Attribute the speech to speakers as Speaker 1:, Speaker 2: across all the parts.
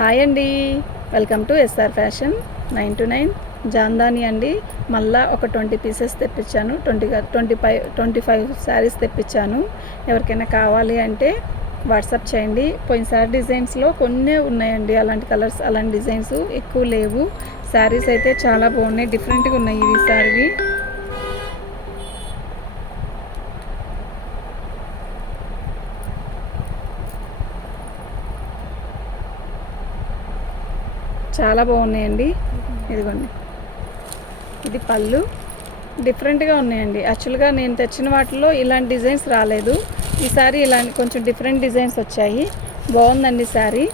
Speaker 1: Hi అండి. Welcome to SR fashion nine to nine. Jamdani అండి. మళ్ళా ఒక ట్వంటీ పీసెస్ తెప్పించాను. Twenty twenty five twenty five saris తెప్పించాను. ఎవరికైనా కావాలి అంటే వాట్సాప్ చేయండి. పోయినసారి డిజైన్స్లో కొన్ని ఉన్నాయండి. అలాంటి కలర్స్ అలాంటి డిజైన్స్ ఎక్కువ లేవు. శారీస్ అయితే చాలా బాగున్నాయి. డిఫరెంట్గా ఉన్నాయి ఇవి సారీవి. చాలా బాగున్నాయండి. ఇదిగోండి. ఇది పళ్ళు. డిఫరెంట్గా ఉన్నాయండి. యాక్చువల్గా నేను తెచ్చిన వాటిలో ఇలాంటి డిజైన్స్ రాలేదు. ఈసారి ఇలాంటి కొంచెం డిఫరెంట్ డిజైన్స్ వచ్చాయి. బాగుందండి శారీ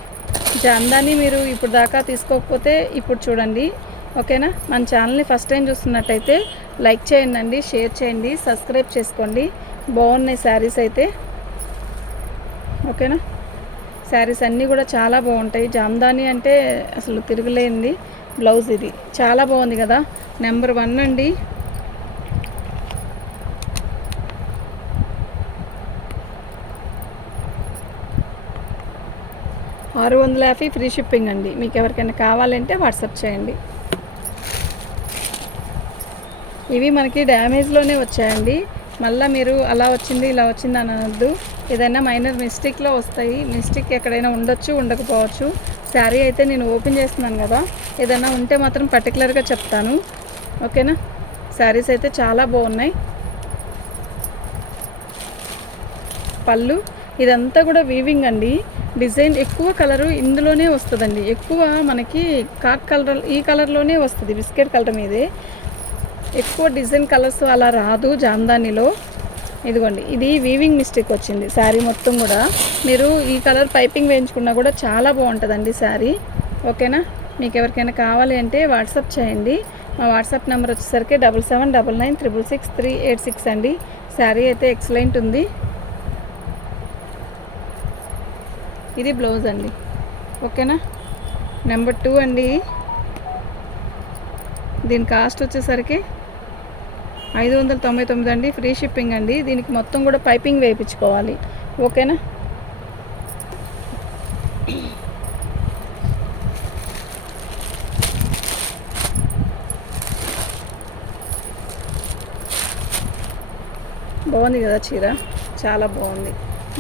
Speaker 1: జాందాని మీరు ఇప్పుడు దాకా తీసుకోకపోతే ఇప్పుడు చూడండి. ఓకేనా? మన ఛానల్ని ఫస్ట్ టైం చూస్తున్నట్టయితే లైక్ చేయండి షేర్ చేయండి సబ్స్క్రైబ్ చేసుకోండి. బాగున్నాయి శారీస్ అయితే. ఓకేనా? శారీస్ అన్నీ కూడా చాలా బాగుంటాయి. జామ్దాని అంటే అసలు తిరగలేనిది బ్లౌజ్ ఇది. చాలా బాగుంది కదా? నెంబర్ వన్ అండి. ఆరు వందల యాభై ఫ్రీ షిప్పింగ్ అండి. మీకు ఎవరికైనా కావాలంటే వాట్సాప్ చేయండి. ఇవి మనకి డ్యామేజ్లోనే వచ్చాయండి. మళ్ళీ మీరు అలా వచ్చింది ఇలా వచ్చింది అని అనొద్దు. ఏదైనా మైనర్ మిస్టేక్లో వస్తాయి. మిస్టేక్ ఎక్కడైనా ఉండొచ్చు ఉండకపోవచ్చు. శారీ అయితే నేను ఓపెన్ చేస్తున్నాను కదా. ఏదైనా ఉంటే మాత్రం పర్టికులర్గా చెప్తాను. ఓకేనా? శారీస్ అయితే చాలా బాగున్నాయి. పళ్ళు ఇదంతా కూడా వీవింగ్ అండి. డిజైన్ ఎక్కువ కలరు ఇందులోనే వస్తుందండి. ఎక్కువ మనకి కాక్ కలర్ ఈ కలర్లోనే వస్తుంది బిస్కెట్ కలర్ మీదే. ఎక్కువ డిజైన్ కలర్స్ అలా రాదు జామ్దానిలో. ఇదిగోండి ఇది వీవింగ్ మిస్టేక్ వచ్చింది శారీ మొత్తం కూడా. మీరు ఈ కలర్ పైపింగ్ వేయించుకున్నా కూడా చాలా బాగుంటుందండి శారీ. ఓకేనా? మీకు ఎవరికైనా కావాలి అంటే వాట్సాప్ చేయండి. మా వాట్సాప్ నెంబర్ వచ్చేసరికి double seven double nine triple six three eight six అండి. శారీ అయితే ఎక్సలెంట్ ఉంది. ఇది బ్లౌజ్ అండి. ఓకేనా? నెంబర్ టూ అండి. దీని కాస్ట్ వచ్చేసరికి ఐదు వందల తొంభై తొమ్మిది అండి. ఫ్రీ షిప్పింగ్ అండి. దీనికి మొత్తం కూడా పైపింగ్ వేయించుకోవాలి. ఓకేనా? బాగుంది కదా చీర? చాలా బాగుంది.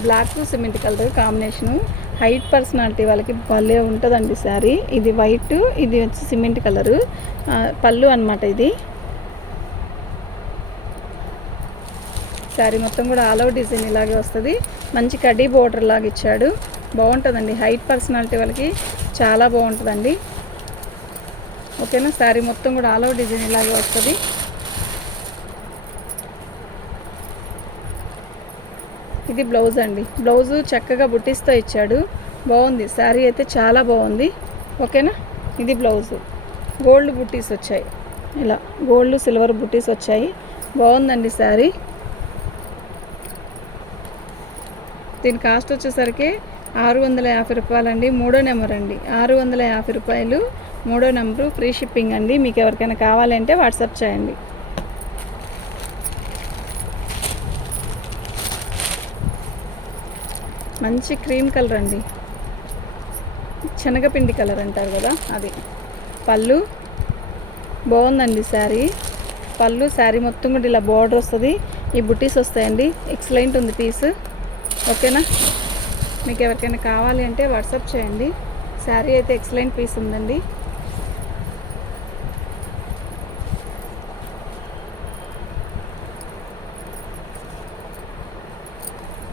Speaker 1: Black cement colour combination height personality వాళ్ళకి భలే ఉంటుందండి శారీ. ఇది వైట్ ఇది వచ్చి సిమెంట్ కలరు పళ్ళు అనమాట ఇది. శారీ మొత్తం కూడా ఆల్ అవుట్ డిజైన్ ఇలాగే వస్తుంది. మంచి కడ్డీ బోర్డర్ లాగా ఇచ్చాడు. బాగుంటుందండి. హైట్ పర్సనాలిటీ వాళ్ళకి చాలా బాగుంటుందండి. ఓకేనా? శారీ మొత్తం కూడా ఆల్ అవుట్ డిజైన్ ఇలాగే వస్తుంది. ఇది బ్లౌజ్ అండి. బ్లౌజు చక్కగా బుట్టిస్తో ఇచ్చాడు. బాగుంది. శారీ అయితే చాలా బాగుంది. ఓకేనా? ఇది బ్లౌజు. గోల్డ్ బుట్టీస్ వచ్చాయి. ఇలా గోల్డ్ సిల్వర్ బుట్టీస్ వచ్చాయి. బాగుందండి శారీ. దీని కాస్ట్ వచ్చేసరికి ఆరు వందల యాభై రూపాయలండి మూడో నెంబర్ అండి. ఆరు వందల యాభై రూపాయలు మూడో నెంబరు ఫ్రీ షిప్పింగ్ అండి. మీకు ఎవరికైనా కావాలంటే వాట్సాప్ చేయండి. మంచి క్రీమ్ కలర్ అండి. శనగపిండి కలర్ అంటారు కదా అది. పళ్ళు బాగుందండి శారీ. పళ్ళు శారీ మొత్తం కూడా ఇలా బార్డర్ వస్తుంది. ఈ బుటీస్ వస్తాయండి. ఎక్సలెంట్ ఉంది పీస్. ఓకేనా? మీకు ఎవరికైనా కావాలి అంటే వాట్సాప్ చేయండి. శారీ అయితే ఎక్సలెంట్ పీస్ ఉందండి.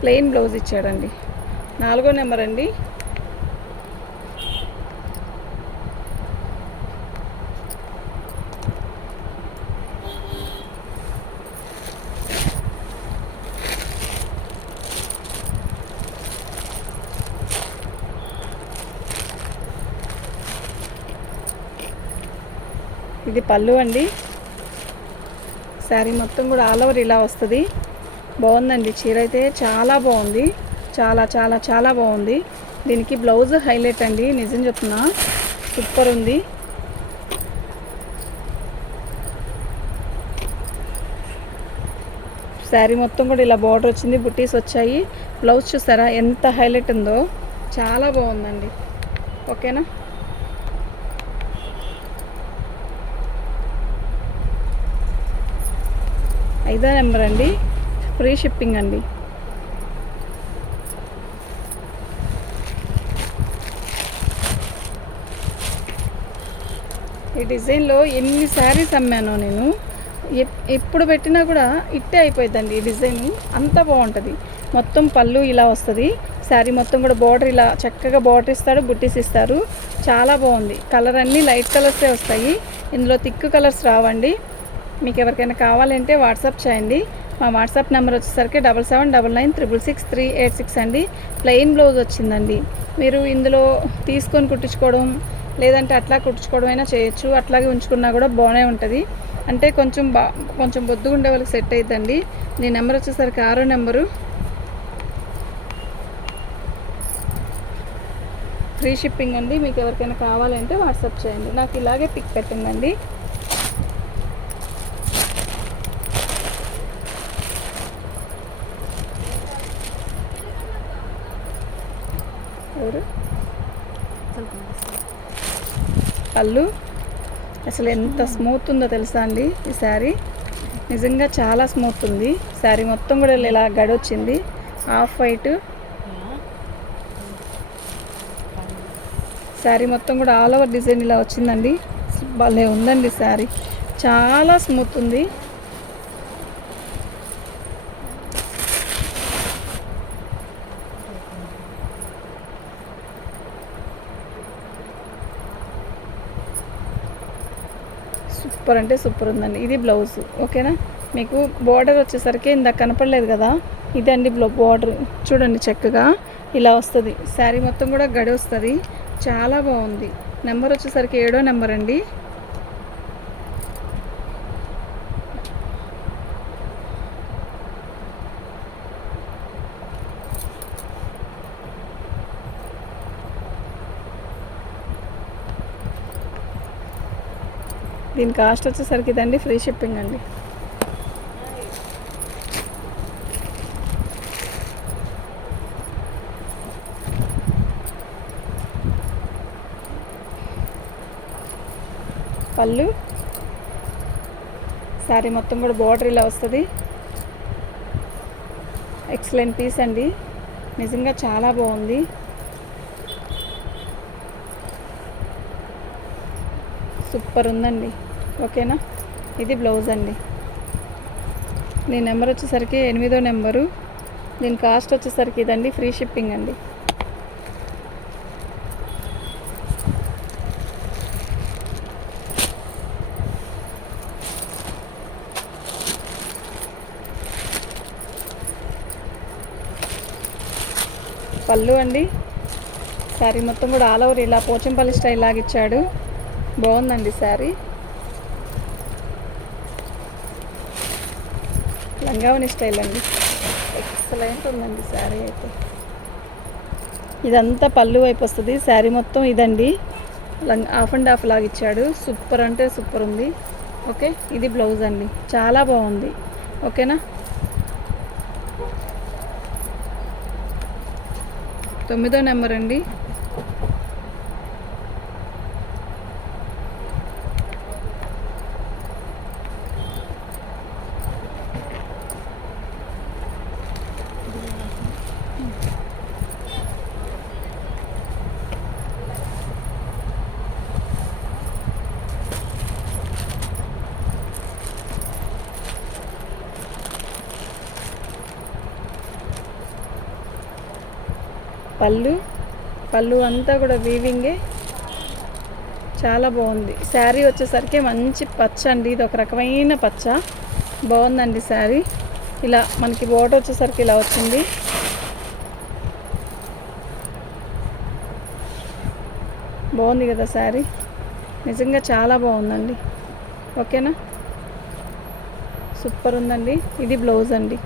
Speaker 1: ప్లెయిన్ బ్లౌజ్ ఇచ్చాడండి. నాలుగో నెంబర్ అండి. ఇది పళ్ళు అండి. శారీ మొత్తం కూడా ఆల్ ఓవర్ ఇలా వస్తుంది. బాగుందండి. చీర అయితే చాలా బాగుంది. చాలా చాలా చాలా బాగుంది. దీనికి బ్లౌజ్ హైలైట్ అండి. నిజం చెప్తున్నా. సూపర్ ఉంది. శారీ మొత్తం కూడా ఇలా బార్డర్ వచ్చింది. బుట్టీస్ వచ్చాయి. బ్లౌజ్ చూసారా? ఎంత హైలైట్ ఉందో. చాలా బాగుందండి. ఓకేనా? ఐదో నెంబర్ అండి. ఫ్రీ షిప్పింగ్ అండి. ఈ డిజైన్లో ఎన్ని శారీస్ అమ్మానో నేను. ఎప్- ఎప్పుడు పెట్టినా కూడా ఇట్టే అయిపోయిందండి ఈ డిజైన్. అంత బాగుంటుంది. మొత్తం పళ్ళు ఇలా వస్తుంది. శారీ మొత్తం కూడా బార్డర్ ఇలా చక్కగా బార్డర్ ఇస్తాడు బుట్టీస్ ఇస్తారు. చాలా బాగుంది. కలర్ అన్నీ లైట్ కలర్సే వస్తాయి. ఇందులో థిక్ కలర్స్ రావండి. మీకు ఎవరికైనా కావాలంటే వాట్సాప్ చేయండి. మా వాట్సాప్ నెంబర్ వచ్చేసరికి double seven double nine triple six three eight six అండి. ప్లెయిన్ బ్లౌజ్ వచ్చిందండి. మీరు ఇందులో తీసుకొని కుట్టించుకోవడం లేదంటే అట్లా కుట్టించుకోవడం అయినా చేయొచ్చు. అట్లాగే ఉంచుకున్నా కూడా బాగానే ఉంటుంది. అంటే కొంచెం బా కొంచెం బొద్దుగా ఉండే వాళ్ళకి సెట్ అవుతుందండి నీ నెంబర్ వచ్చేసరికి ఆరో నెంబరు. ఫ్రీ షిప్పింగ్ అండి. మీకు ఎవరికైనా కావాలంటే వాట్సాప్ చేయండి. నాకు ఇలాగే పిక్ పెట్టిందండి. పళ్ళు. అసలు ఎంత స్మూత్ ఉందో తెలుసా అండి ఈ శారీ? నిజంగా చాలా స్మూత్ ఉంది. శారీ మొత్తం కూడా ఇలా గడొచ్చింది. హాఫ్ వైట్ శారీ మొత్తం కూడా ఆల్ ఓవర్ డిజైన్ ఇలా వచ్చిందండి. భలే ఉందండి శారీ. చాలా స్మూత్ ఉంది. సూపర్ అంటే సూపర్ ఉందండి. ఇది బ్లౌజ్ ఓకేనా? మీకు బార్డర్ వచ్చేసరికి ఇందాక కనపడలేదు కదా? ఇదండి బ్లౌ బార్డర్. చూడండి చక్కగా ఇలా వస్తుంది. శారీ మొత్తం కూడా గడి వస్తుంది. చాలా బాగుంది. నెంబర్ వచ్చేసరికి ఏడో నెంబర్ అండి. దీని కాస్ట్ వచ్చేసరికి ఇదండి ఫ్రీ షిప్పింగ్ అండి. పళ్ళు. శారీ మొత్తం కూడా బార్డర్ ఇలా వస్తుంది. ఎక్సలెంట్ పీస్ అండి. నిజంగా చాలా బాగుంది. సూపర్ ఉందండి. ఓకేనా? ఇది బ్లౌజ్ అండి. నీ నెంబర్ వచ్చేసరికి ఎనిమిదో నెంబరు. దీని కాస్ట్ వచ్చేసరికి ఇదండి ఫ్రీ షిప్పింగ్ అండి. పళ్ళు అండి. శారీ మొత్తం కూడా ఆల్ ఓవర్ ఇలా పోచంపల్లి స్టైల్ లాగా ఇచ్చాడు. బాగుందండి శారీ లంగావని స్టైల్ అండి ఎక్సలెంట్ ఉందండి శారీ అయితే. ఇదంతా పళ్ళు వైపు వస్తుంది. శారీ మొత్తం ఇదండి. లంగ్ హాఫ్ అండ్ హాఫ్ లాగా ఇచ్చాడు. సూపర్ అంటే సూపర్ ఉంది. ఓకే ఇది బ్లౌజ్ అండి. చాలా బాగుంది. ఓకేనా? తొమ్మిదో నెంబర్ అండి. పళ్ళు పళ్ళు అంతా కూడా వీవింగే చాలా బాగుంది. శారీ వచ్చేసరికి మంచి పచ్చ అండి. ఇది ఒక రకమైన పచ్చ. బాగుందండి శారీ. ఇలా మనకి బోట వచ్చేసరికి ఇలా వచ్చింది. బాగుంది కదా శారీ. నిజంగా చాలా బాగుందండి. ఓకేనా? సూపర్ ఉందండి. ఇది బ్లౌజ్ అండి.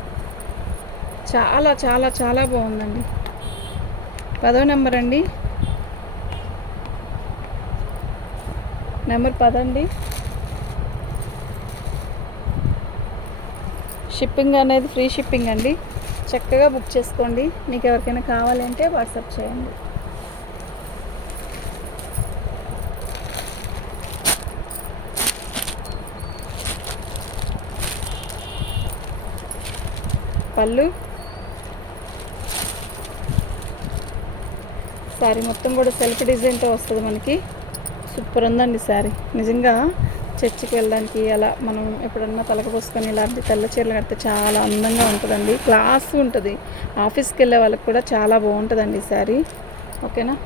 Speaker 1: చాలా చాలా చాలా బాగుందండి. పదో నెంబర్ అండి. నెంబర్ పదండి. షిప్పింగ్ అనేది ఫ్రీ షిప్పింగ్ అండి. చక్కగా బుక్ చేసుకోండి. మీకు ఎవరికైనా కావాలంటే వాట్సాప్ చేయండి. పళ్ళు శారీ మొత్తం కూడా సెల్ఫ్ డిజైన్తో వస్తుంది మనకి. సూపర్ ఉందండి శారీ. నిజంగా చర్చికి వెళ్ళడానికి అలా మనం ఎప్పుడన్నా తలకపోసుకొని ఇలాంటి తెల్ల చీరలు కడితే చాలా అందంగా ఉంటుందండి. క్లాస్ ఉంటుంది. ఆఫీస్కి వెళ్ళే వాళ్ళకి కూడా చాలా బాగుంటుందండి ఈ శారీ. ఓకేనా?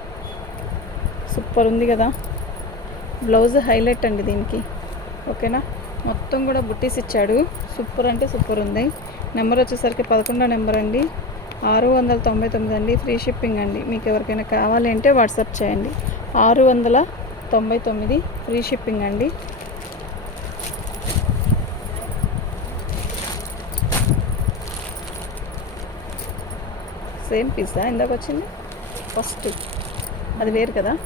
Speaker 1: సూపర్ ఉంది కదా. బ్లౌజ్ హైలైట్ అండి దీనికి. ఓకేనా? మొత్తం కూడా బుట్టీస్ ఇచ్చాడు. సూపర్ అంటే సూపర్ ఉంది. నెంబర్ వచ్చేసరికి పదకొండో నెంబర్ అండి. ఆరు వందల తొంభై తొమ్మిది అండి. ఫ్రీ షిప్పింగ్ అండి. మీకు ఎవరికైనా కావాలి అంటే వాట్సాప్ చేయండి. ఆరు వందల తొంభై తొమ్మిది ఫ్రీ షిప్పింగ్ అండి. సేమ్ పిజ్జా ఇందాక వచ్చింది? ఫస్ట్ అది వేరు కదా?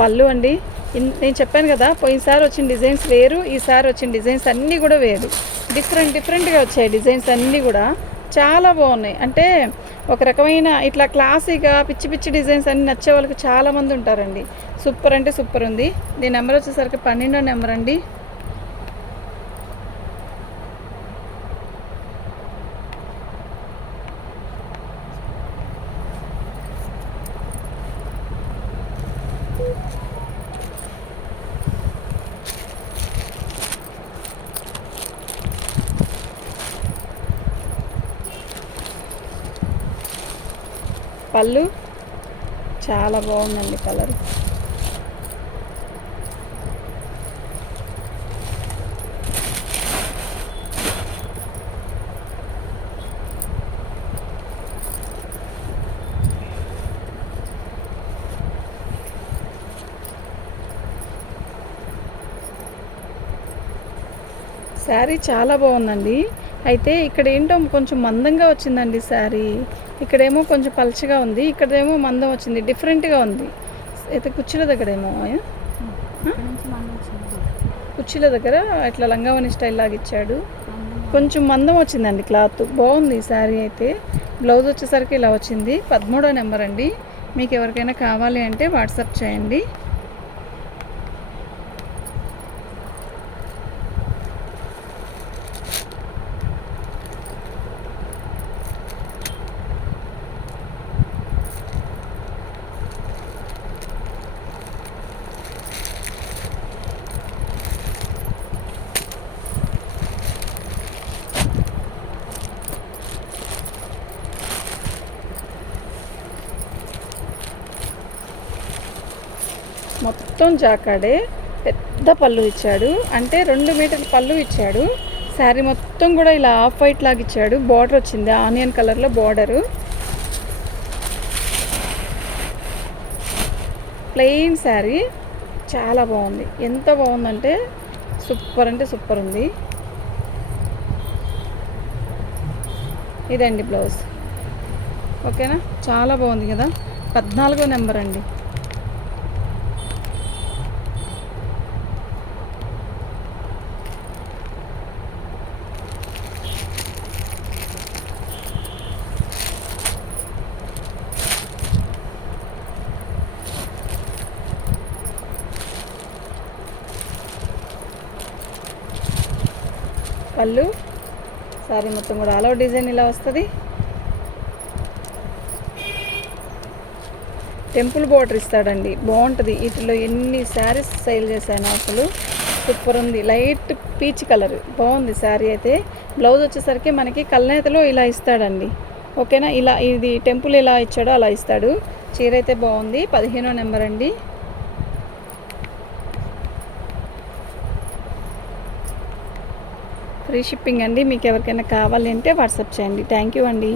Speaker 1: పళ్ళు అండి. నేను చెప్పాను కదా పోయినసారి వచ్చిన డిజైన్స్ వేరు ఈసారి వచ్చిన డిజైన్స్ అన్నీ కూడా వేరు. డిఫరెంట్ డిఫరెంట్గా వచ్చాయి డిజైన్స్ అన్నీ కూడా. చాలా బాగున్నాయి. అంటే ఒక రకమైన ఇట్లా క్లాసీగా పిచ్చి పిచ్చి డిజైన్స్ అన్ని నచ్చే వాళ్ళకి చాలామంది ఉంటారండి. సూపర్ అంటే సూపర్ ఉంది. దీని నెంబర్ వచ్చేసరికి పన్నెండో నెంబర్ అండి. పళ్ళు చాలా బాగుందండి కలర్. శారీ చాలా బాగుందండి. అయితే ఇక్కడ ఏంటో కొంచెం మందంగా వచ్చిందండి శారీ. ఇక్కడేమో కొంచెం పలుచగా ఉంది ఇక్కడేమో మందం వచ్చింది డిఫరెంట్గా ఉంది. అయితే కుర్చీల దగ్గరేమో కుర్చీల దగ్గర ఇట్లా లంగావని స్టైల్ లాగా ఇచ్చాడు. కొంచెం మందం వచ్చిందండి క్లాత్. బాగుంది ఈ శారీ అయితే. బ్లౌజ్ వచ్చేసరికి ఇలా వచ్చింది. పదమూడో నెంబర్ అండి. మీకు ఎవరికైనా కావాలి అంటే వాట్సాప్ చేయండి. మొత్తం జాకాడే పెద్ద పళ్ళు ఇచ్చాడు. అంటే రెండు మీటర్ల పళ్ళు ఇచ్చాడు. శారీ మొత్తం కూడా ఇలా ఆఫ్ వైట్ లాగా ఇచ్చాడు. బార్డర్ వచ్చింది. ఆనియన్ కలర్లో బార్డరు. ప్లెయిన్ శారీ. చాలా బాగుంది. ఎంత బాగుందంటే సూపర్ అంటే సూపర్ ఉంది. ఇదండి బ్లౌజ్. ఓకేనా? చాలా బాగుంది కదా? పద్నాలుగో నెంబర్ అండి. పళ్ళు. సారీ మొత్తం కూడా ఆల్ అవుట్ డిజైన్ ఇలా వస్తుంది. టెంపుల్ బార్డర్ ఇస్తాడండి. బాగుంటుంది. వీటిలో ఎన్ని శారీస్ సేల్ చేశాను అసలు సూపర్ ఉంది. లైట్ పీచ్ కలర్ బాగుంది శారీ అయితే. బ్లౌజ్ వచ్చేసరికి మనకి కల్నేతలో ఇలా ఇస్తాడండి. ఓకేనా ఇలా ఇది టెంపుల్ ఎలా ఇచ్చాడో అలా ఇస్తాడు. చీర అయితే బాగుంది. పదిహేనో నెంబర్ అండి. ఫ్రీ షిప్పింగ్ అండి. మీకు ఎవరికైనా కావాలి అంటే వాట్సాప్ చేయండి. థ్యాంక్ యూ అండి.